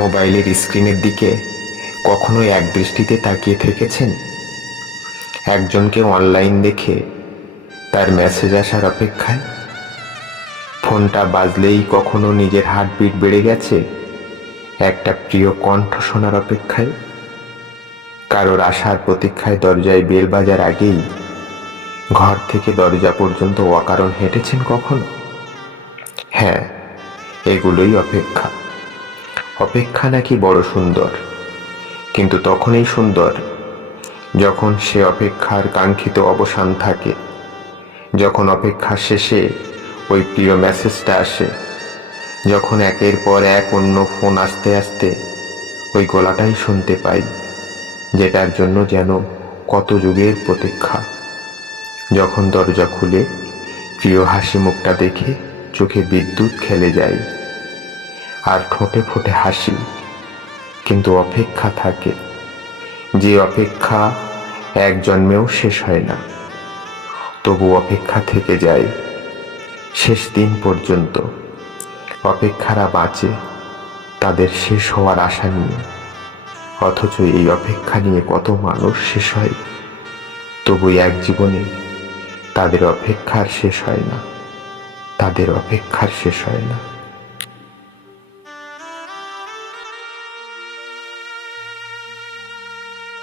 মোবাইলের স্ক্রিনের দিকে কখনো এক দৃষ্টিতে তাকিয়ে থেকেছেন? একজনকে অনলাইন দেখে তার মেসেজ আসার অপেক্ষায়? ফোনটা বাজলেই কখনো নিজের হার্টবিট বেড়ে গেছে একটা প্রিয় কণ্ঠ শোনার অপেক্ষায়? কারোর আসার প্রতীক্ষায় দরজায় বেল বাজার আগেই ঘর থেকে দরজা পর্যন্ত অকারণ হেঁটেছেন কখনো? হ্যাঁ, এগুলোই অপেক্ষা। অপেক্ষা নাকি বড় সুন্দর, কিন্তু তখনই সুন্দর যখন সে অপেক্ষার কাঙ্ক্ষিত অবসান থাকে, যখন অপেক্ষার শেষে ওই প্রিয় মেসেজটা আসে, যখন একের পর এক অন্য ফোন আসতে আসতে ওই গলাটাই শুনতে পাই যেটার জন্য যেন কত যুগের প্রতীক্ষা, যখন দরজা খুলে প্রিয় হাসি মুখটা দেখে চোখে বিদ্যুৎ খেলে যায় আর ঠোঁটে ফোটে হাসি, কিন্তু অপেক্ষা থাকে, যে অপেক্ষা এক জন্মেও শেষ হয় না, তবু অপেক্ষা থেকে যায় শেষ দিন পর্যন্ত। অপেক্ষারা বাঁচে তাদের শেষ হওয়ার আশা নিয়ে, অথচ এই অপেক্ষা নিয়ে কত মানুষ শেষ হয়, তবু এক জীবনে তাদের অপেক্ষার শেষ হয় না, তাদের অপেক্ষার শেষ হয় না।